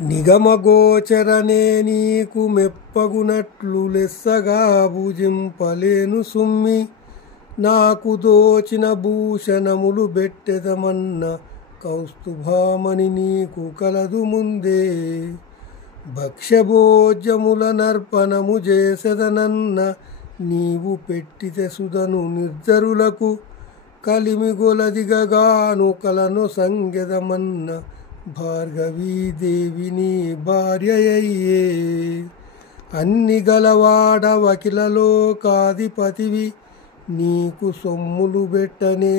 నిగమగోచరనే నీకు మెప్పగునట్లు లెస్సగా భుజింపలేను సుమ్మి. నాకు దోచిన భూషణములు బెట్టెదమన్న కౌస్తుభామణి నీకు కలదు ముందే. భక్ష్యభోజ్యముల నర్పణము చేసెదనన్న నీవు పెట్టితే సుధను నిర్జరులకు. కలిమిగొలదిగగాను కలను సంగెదమన్న భార్గవీదేవిని భార్యయయ్యే. అన్ని గలవాడ వకిలలోకాధిపతివి నీకు సొమ్ములు బెట్టనేనెంతవాడా.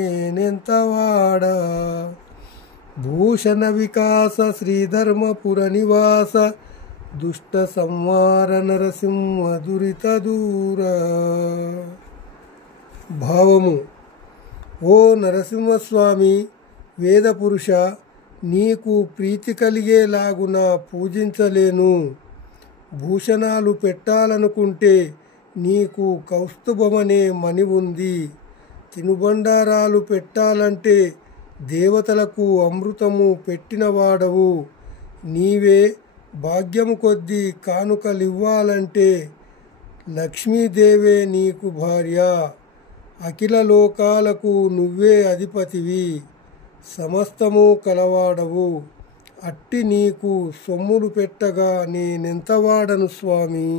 భూషణ వికాస శ్రీధర్మపుర నివాస దుష్ట సంవార నరసింహ దురిత దూర. భావము: ఓ నరసింహస్వామి, వేదపురుష, నీకు ప్రీతి కలిగేలాగున పూజించలేను. భూషణాలు పెట్టాలనుకుంటే నీకు కౌస్తుభమనే మణి ఉంది. తినుబండారాలు పెట్టాలంటే దేవతలకు అమృతము పెట్టినవాడవు. నీవే భాగ్యము కొద్దీ కానుకలివ్వాలంటే లక్ష్మీదేవే నీకు భార్య. అఖిల లోకాలకు నువ్వే అధిపతివి, సమస్తము కలవాడవు. అట్టి నీకు సొమ్ములు పెట్టగా నేనెంతవాడను స్వామి.